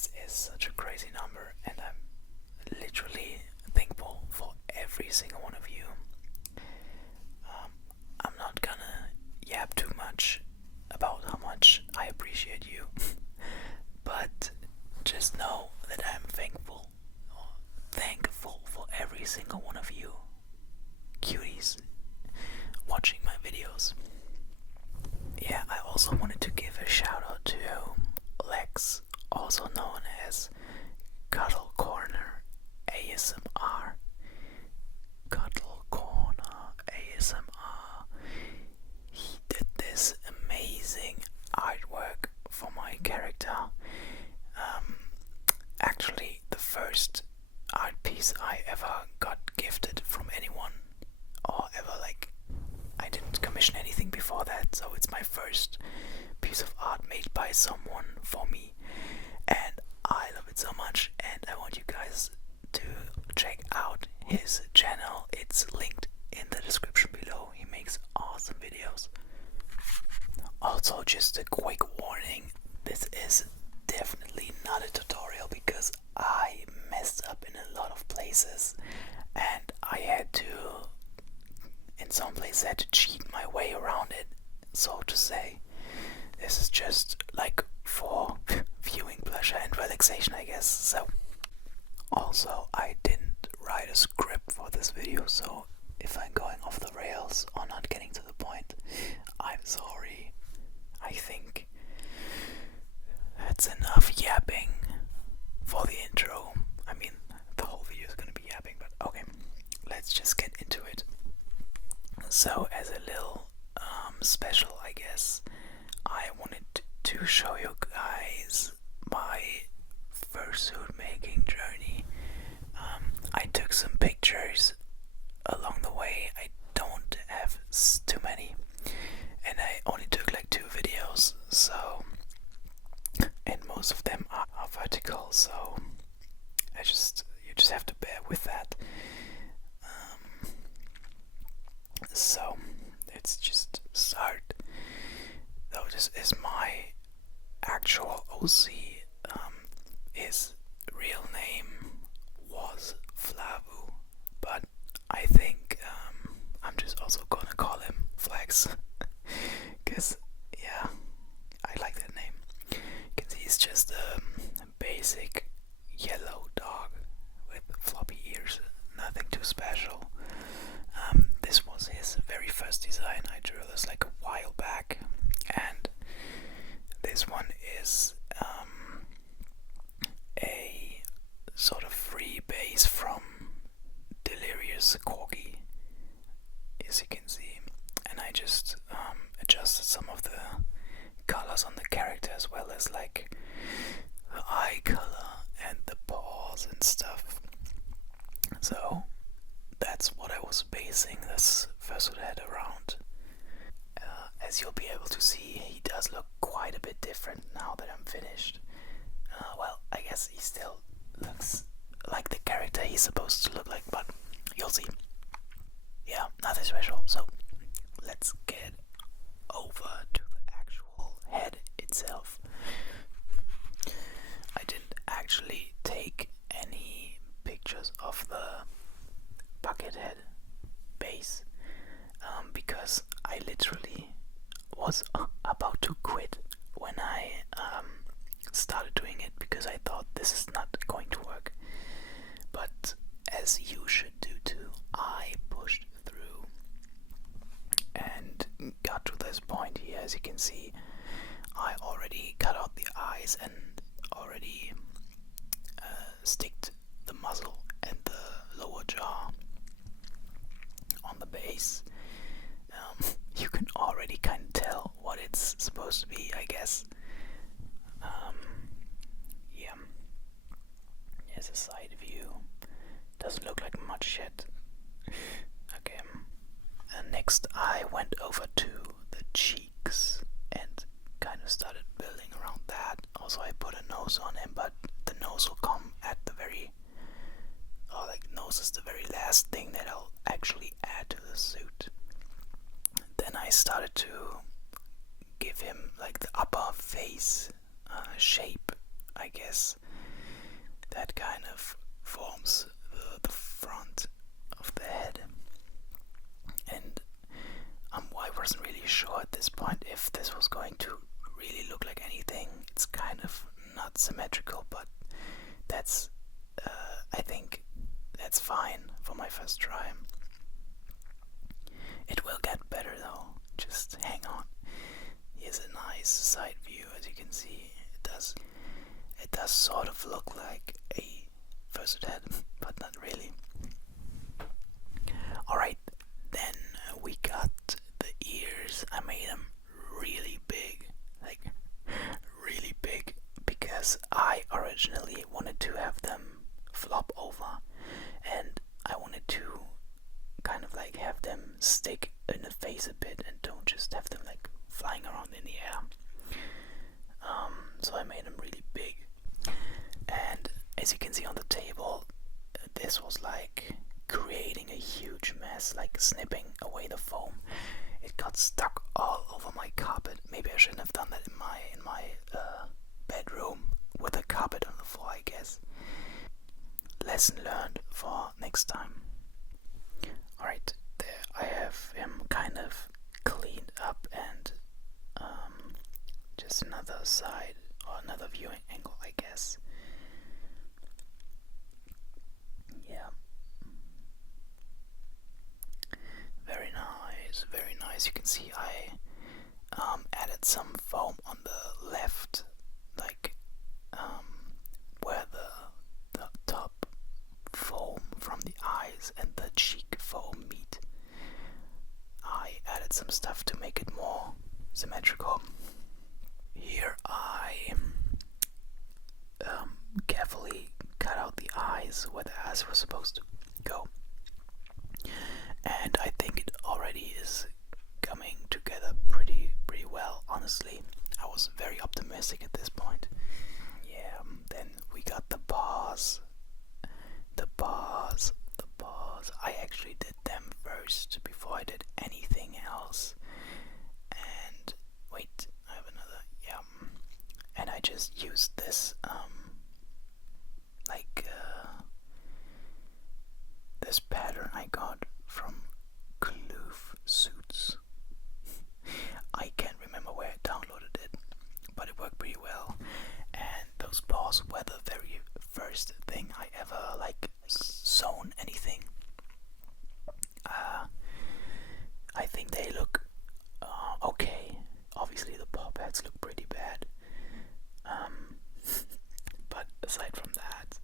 guys is such a crazy number, and I'm literally thankful for every single one of you. I'm not gonna yap too much about how much I appreciate you, but just know that I'm thankful for every single one of you cuties watching my videos. Yeah, I also wanted to give a shout out to Lex, also known as Cuddle Corner ASMR. Cuddle Corner ASMR. He did this amazing artwork for my character. Actually, the first art piece I ever got gifted from anyone, or ever, like, I didn't commission anything before that, so it's my first piece of art made by someone for me, and I love it so much, and I want you guys to check out his channel. It's linked in the description below. He makes awesome videos. Also, just a quick warning, this is definitely not a tutorial because I messed up in a lot of places, and I had to, in some places, I had to cheat my way around it, so to say. This is just like for viewing pleasure and relaxation, I guess. So, also, I didn't write a script for this video, so if I'm going off the rails or not getting to the point, I'm sorry. I think that's enough yapping for the intro. I mean, the whole video is gonna be yapping, but okay, let's just get into it. So, as a little special, I guess, I wanted to show you guys my fursuit making journey. I took some pictures along the way. I don't have too many, and I only took like 2 videos, so, and most of them are vertical, so you just have to bear with that. So let's just start. Though this is my actual OC, his real name was Flavu, but I think I'm just also gonna call him Flex, cause yeah, I like that name. You can see he's just a basic yellow dog with floppy ears, nothing too special. This was his very first design. I drew this like a while back, and this one is a sort of free base from Delirious Corgi, as you can see, and I just adjusted some of the colors on the character, as well as like the eye color and the paws and stuff. So that's what I was basing this fursuit head around. As you'll be able to see, he does look quite a bit different now that I'm finished. Well, I guess he still looks like the character he's supposed to look like, but you'll see. Yeah, nothing special. So let's get over to the actual head itself. I didn't actually take any pictures of the bucket head base because I literally was about to quit when I started doing it, because I thought this is not going to work. But as you should do too, I pushed through and got to this point here. As you can see, I already cut out the eyes and already sticked the muzzle and the lower jaw on the base. You can already kind of tell what it's supposed to be, I guess. Yeah. Here's a side view. Doesn't look like much yet. Okay. And next I went over to the cheeks and kind of started building around that. Also, I put a nose on him, but the nose will come at the very, nose is the very last thing that I'll actually add to the suit. Then I started to give him like the upper face shape, I guess. that kind of forms the front of the head. And I wasn't really sure at this point if this was going to really look like anything. It's kind of not symmetrical, but that's I think that's fine for my first try. It will get better though, just hang on. Here's a nice side view. As you can see, it does sort of look like a fursuit head, but not really. Alright, then we got the ears. I made them really big, like really big, because I originally wanted to have them flop over, and I wanted to kind of like have them stick in the face a bit and don't just have them like flying around in the air. So I made them really big, and as you can see on the table, this was like creating a huge mess, like snipping away the foam. It got stuck all over my carpet. Maybe I shouldn't have done that in my bedroom with a carpet on the floor, I guess. Lesson learned for next time. Alright, there I have him kind of cleaned up, and just another side or another viewing angle, I guess. Yeah. Very nice, very nice. You can see I added some foam on the left, like where the top foam from the eyes and the cheek foam meet. I added some stuff to make it more symmetrical. Here I carefully cut out the eyes where the eyes were supposed to go, and I think it already is coming together pretty well. Honestly, I was very optimistic at this point. Yeah, then we got the paws. The paws. I actually did them first before I did anything else. And wait, I have another. Yeah, and I just used this this pattern I got from Fursuit. I can't remember where I downloaded it, but it worked pretty well. And those paws were the very first thing I ever sewn anything. I think they look okay. Obviously the paw pads look pretty bad, but aside from that,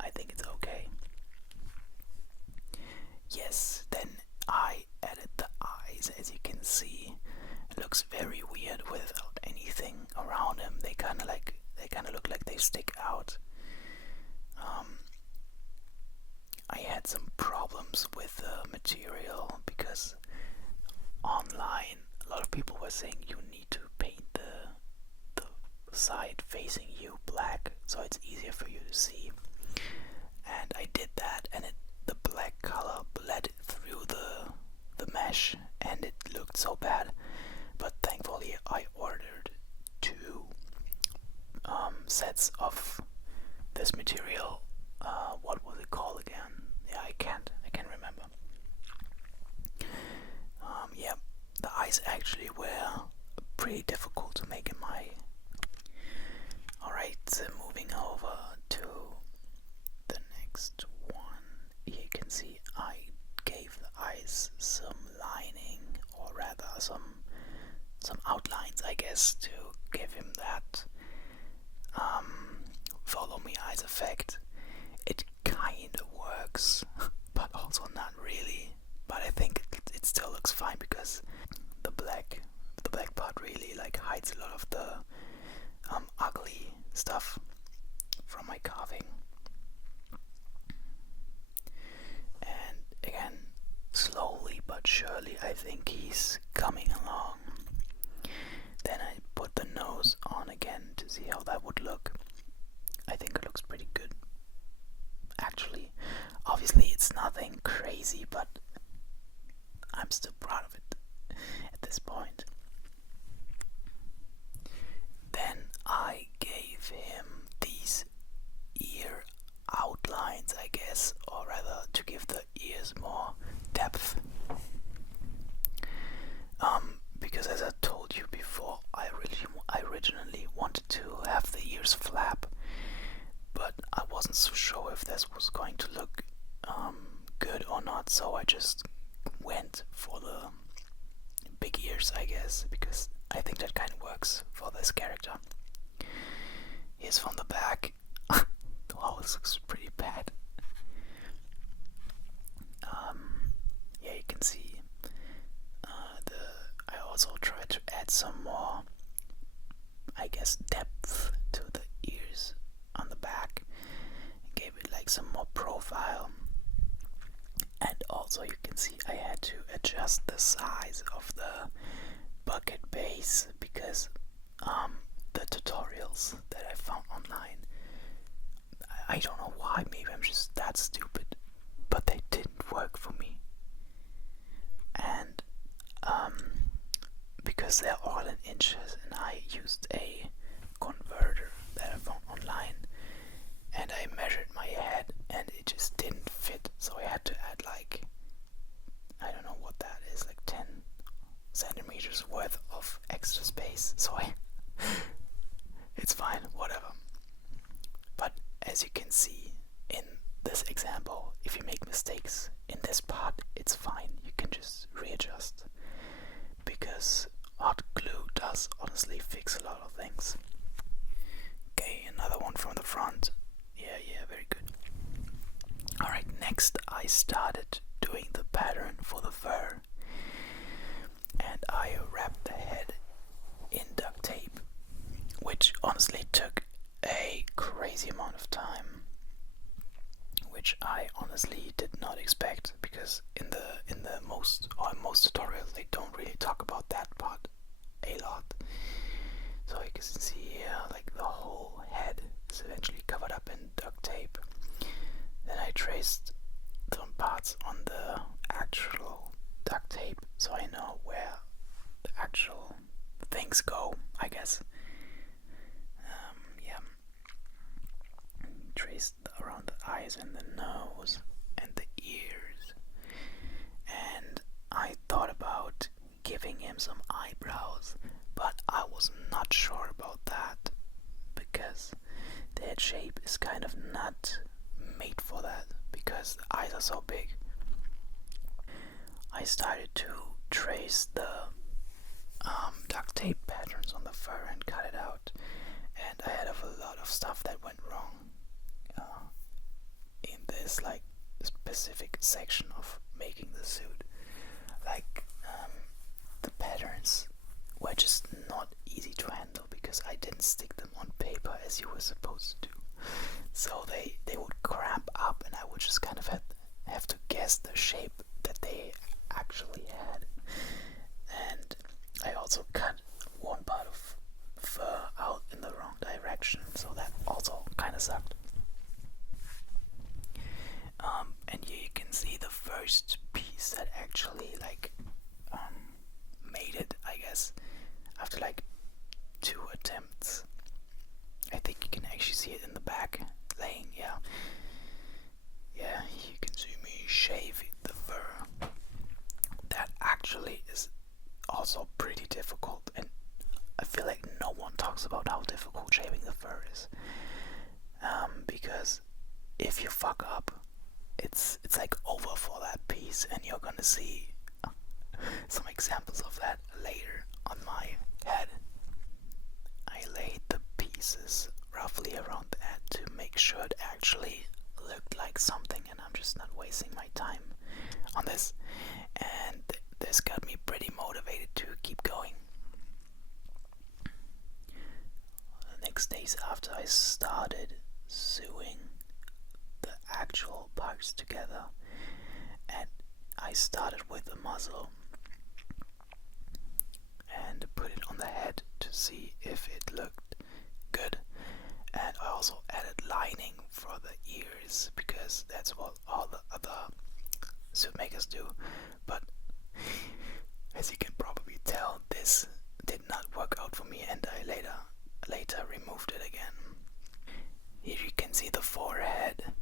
I think it's okay. Yes, then I added the eyes. As you can see, it looks very weird without anything around them. They kind of look like they stick out. I had some problems with the material because online a lot of people were saying you need to paint the side facing you black so it's easier for you to see. And I did that, and the black color bled through the mesh, and it looked so bad. But thankfully I ordered 2 sets of this material. What was it called again? Yeah, I can't remember. Yeah, the eyes actually were pretty difficult to make in my. Alright, moving over to the next one. You can see I gave the eyes some lining, or rather some outlines, I guess, to give him that follow me eyes effect. It kind of works, but also not really. But I think it still looks fine because the black part really hides a lot of the ugly stuff from my carving. And again, slowly but surely, I think he's coming along. Then I put the wasn't so sure if this was going to look good or not, so I just went for the big ears, I guess, because I think that kind of works for this character. Here's from the back. Wow, this looks pretty bad. Yeah, you can see I also tried to add some more, I guess, depth to the ears on the back. Gave it like some more profile. And also you can see I had to adjust the size of the bucket base because the tutorials that I found online, I don't know why, maybe I'm just that stupid, but they didn't work for me. And because they're all in inches and I used a converter that I found online, and I measured my head and it just didn't fit, so I had to add like, I don't know what that is, like 10 centimeters worth of extra space. So it's fine, whatever. But as you can see in this example, if you make mistakes in this part, it's fine, you can just readjust, because hot glue does honestly fix a lot of things. Okay, another one from the front. Yeah, very good. Alright, next I started doing the pattern for the fur, and I wrapped the head in duct tape, which honestly took a crazy amount of time, which I honestly did not expect, because in most tutorials they don't really talk about that part a lot. So you can see here, like the whole head is eventually covered up in duct tape. Then I traced some parts on the actual duct tape, so I know where the actual things go, I guess. Yeah. Traced around the eyes and the nose and the ears. And I thought about giving him some eyebrows, but I was not sure about that, because the head shape is kind of not made for that, because the eyes are so big. I started to trace the duct tape patterns on the fur and cut it out, and I had a lot of stuff that went wrong in this like specific section of making the suit. Like the patterns were just not easy to handle because I didn't stick them on paper as you were supposed to do. So they would cramp up, and I would just kind of have to guess the shape that they actually had. And I also cut one part of fur out in the wrong direction, so that also kind of sucked. And here you can see the first piece that actually like made it, I guess, after like 2 attempts. I think you can actually see it in the back laying. Yeah, you can see me shave the fur. That actually is also pretty difficult, and I feel like no one talks about how difficult shaving the fur is, because if you fuck up, it's like over for that piece, and you're gonna see some examples of that later on my head. I laid the pieces roughly around the head to make sure it actually looked like something, and I'm just not wasting my time on this, and this got me pretty motivated to keep going. The next days after I started sewing the actual parts together, and I started with the muzzle and put it on the head to see if it looked good, and I also added lining for the ears because that's what all the other suit makers do. But as you can probably tell, this did not work out for me, and I later removed it again. Here you can see the forehead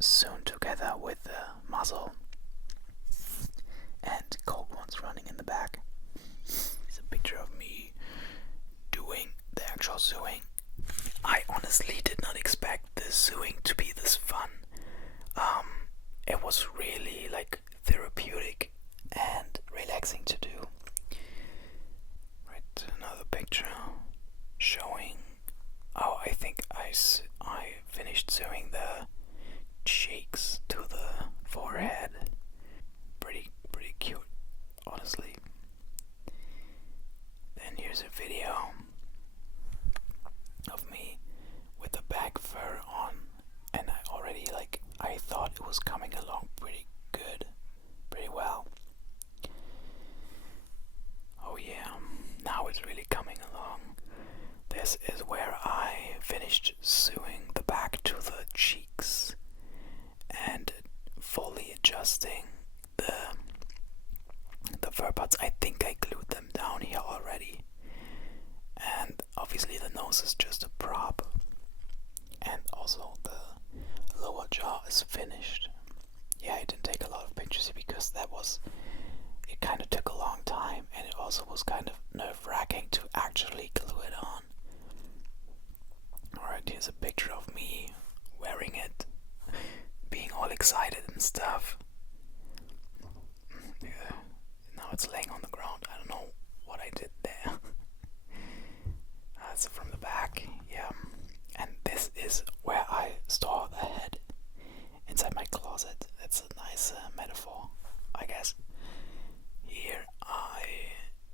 sewn together with the muzzle, and cold ones running in the back. It's a picture of me doing the actual sewing. I honestly did not expect the sewing to be this fun. It was really like therapeutic and relaxing to do. Right, another picture showing. Oh, I think I finished sewing the cheeks to the forehead. Pretty cute, honestly. Then here's a video of me with the back fur on, and I thought it was coming along pretty good, pretty well. Oh yeah, now it's really coming along. This is where I finished sewing the back to the cheeks and fully adjusting the fur parts. I think I glued them down here already, and obviously the nose is just a prop, and also the lower jaw is finished. Yeah, I didn't take a lot of pictures here because it kind of took a long time, and it also was kind of nerve-wracking to actually glue it on. Alright, here's a picture of me wearing it, being all excited and stuff. Yeah. Now it's laying on the ground. I don't know what I did there. That's from the back, yeah. And this is where I store the head, inside my closet. That's a nice metaphor, I guess. Here I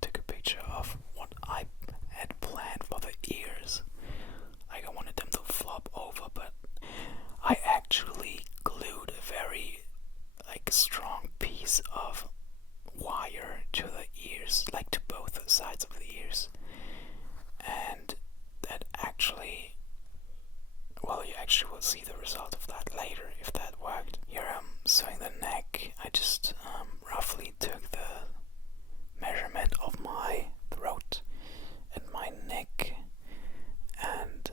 took a picture of what I had planned for the ears. Like, I wanted them to flop over, but I actually glued a very strong piece of wire to the ears, like to both sides of the ears, and that actually, well, you actually will see the result of that later if that worked. Here I'm sewing the neck. I just roughly took the measurement of my throat and my neck and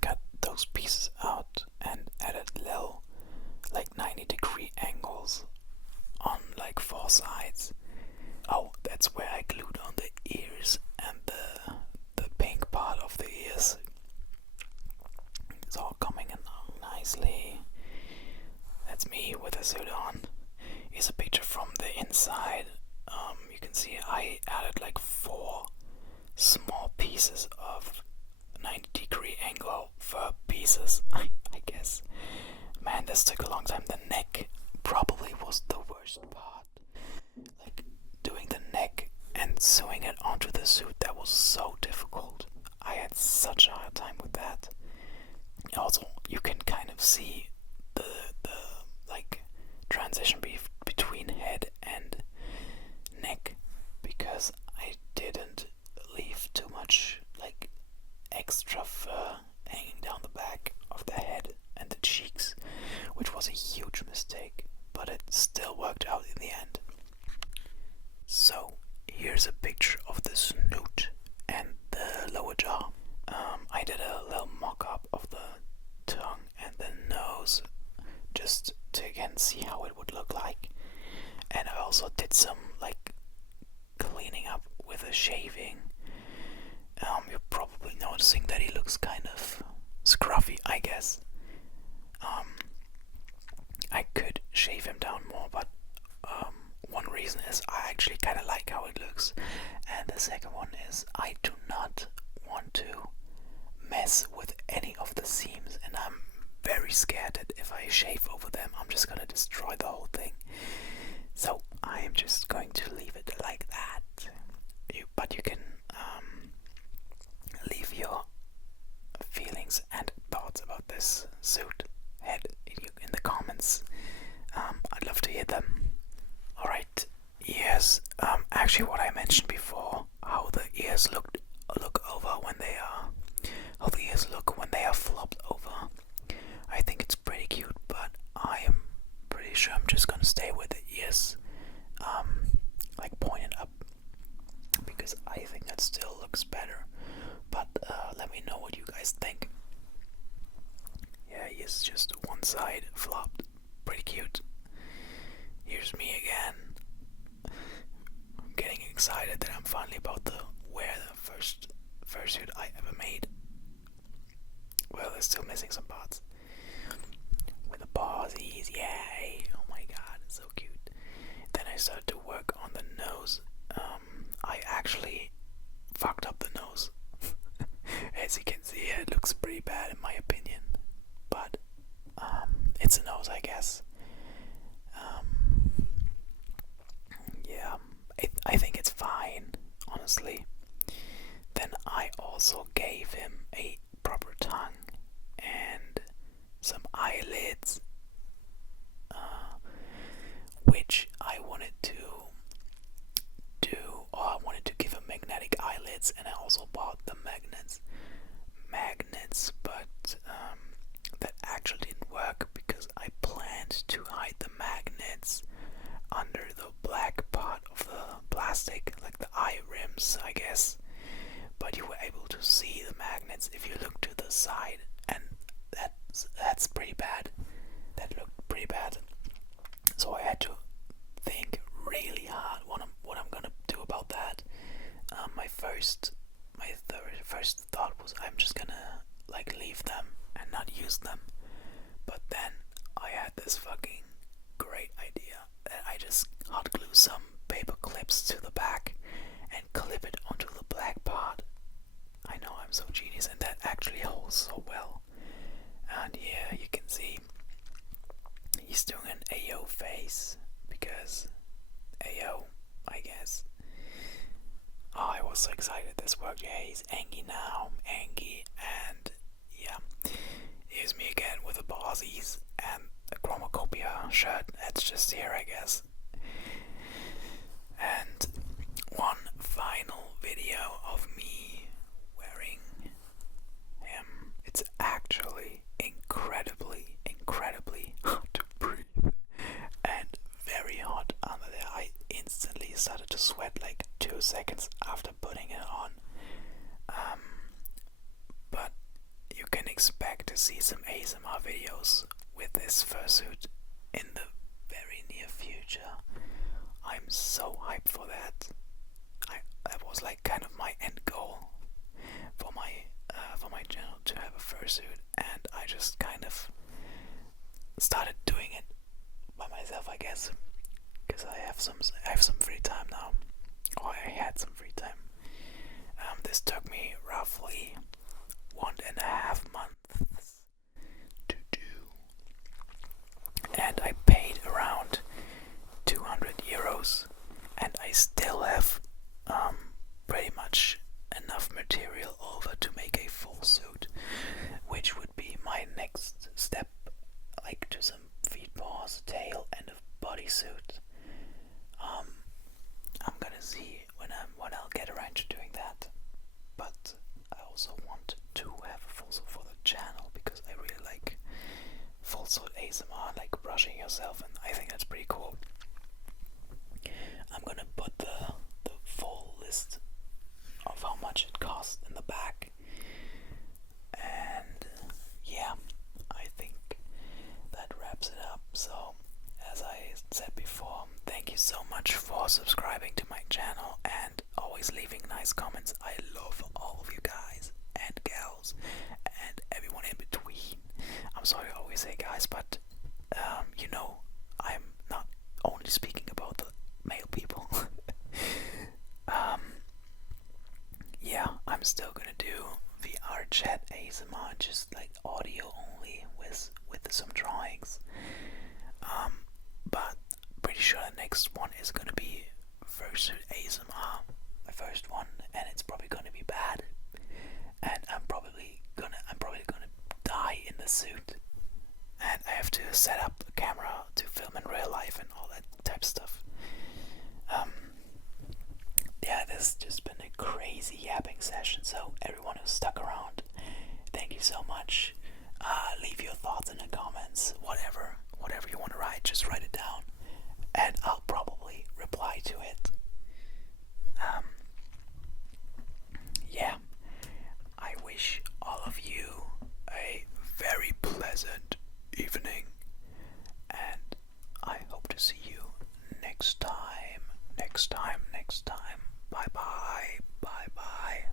cut those pieces out and added little 90-degree angles on 4 sides. Oh, that's where I glued on the ears and the pink part of the ears. It's all coming along nicely. That's me with a suit on. Here's a picture from the inside. You can see I added 4 small pieces of 90-degree angle fur pieces, I guess. Man, this took a long time. The neck probably was the worst part. Doing the neck and sewing it onto the suit, that was so difficult. I had such a hard time with that. Also, you can kind of see the transition between head and neck, because I didn't leave too much extra fur hanging down the back of the head and the cheeks, which was a huge mistake, but it still worked out in the end. So here's a picture of the snoot and the lower jaw. I did a little mock-up of the tongue and the nose just to again see how it would look like, and I also did some cleaning up with a shaving. You're probably noticing that he looks kind of scruffy, I guess. I could shave him down more, but one reason is I actually kind of like how it looks, and the second one is I do not want to mess with any of the seams, and I'm very scared that if I shave over them, I'm just gonna destroy the whole thing. So I am just going to leave it like that. But you can leave your feelings and thoughts about this suit head in the comments. I'd love to hear them. Alright, ears. Actually what I mentioned before, how the ears look over when they are, how the ears look when they are flopped over. I think it's pretty cute, but I am pretty sure I'm just gonna stay with the ears pointed up, because I think that still looks better. But let me know what you guys think. Yeah, here's just one side flopped. Pretty cute. Here's me again. I'm getting excited that I'm finally about to wear the first fursuit I ever made. Well, missing some parts. With the bozzies, yay! Oh my god, it's so cute. Then I started to work on the nose. I actually fucked up the nose. As you can see, it looks pretty bad in my opinion. But it's a nose, I guess. Yeah, I think it's fine, honestly. Then I also gave him a proper tongue and some eyelids, which I wanted to do, or I wanted to give him magnetic eyelids, and I also bought the magnets, but that actually didn't work because I planned to hide the magnets under the black part of the plastic, like the eye rims, I guess. But you were able to see the magnets if you look to the side, and that's pretty bad. That looked pretty bad. So I had to think really hard what I'm gonna do about that. My first thought was I'm just gonna like leave them and not use them. But then I had this fucking great idea that I just hot glue some paper clips to the back and clip it onto the black part. I know, I'm so genius, and that actually holds so well. And here you can see he's doing an AO face because AO, I guess. Oh, I was so excited this worked. Yeah, he's Angie now, and yeah, here's me again with the bozzies and the chromacopia shirt. That's just here, I guess. And one final video of me wearing him. It's actually incredibly hard to breathe and very hot under there. I instantly started to sweat like 2 seconds after putting it on. But you can expect to see some ASMR videos with this fursuit in the very near future. I'm so hyped for that. That was like kind of my end goal for my channel, to have a fursuit, and I just kind of started doing it by myself, I guess, because I have some free time now, or I had some free time. This took me roughly 1.5 months to do, and I paid around 200 euros, and I still have pretty much enough material over to make a full suit, which would be my next step, like to some feet paws, tail, and a bodysuit. I'm gonna see when I'll get around to doing that, but I also want to have a full suit for the channel because I really like full suit ASMR, like brushing yourself, and I think that's pretty cool. I'm gonna put the full list of how much it costs in the back, and yeah, I think that wraps it up. So, as I said before, thank you so much for subscribing to my channel and always leaving nice comments. I love all of you guys and gals and everyone in between. I'm sorry I always say guys, but you know, I'm not only speaking about the male people. Yeah, I'm still gonna do vrchat ASMR, just like audio only with some drawings. But pretty sure the next one is gonna be Fursuit ASMR, my first one, and it's probably gonna be bad. And I'm probably gonna die in the suit, and I have to set up the camera to film in real life and all that type of stuff. Yeah, this has just been a crazy yapping session, so everyone who stuck around, thank you so much. Leave your thoughts in the comments, whatever you want to write, just write it down, and I'll probably reply to it. Yeah, I wish all of you a very pleasant evening, and I hope to see you next time. Bye bye.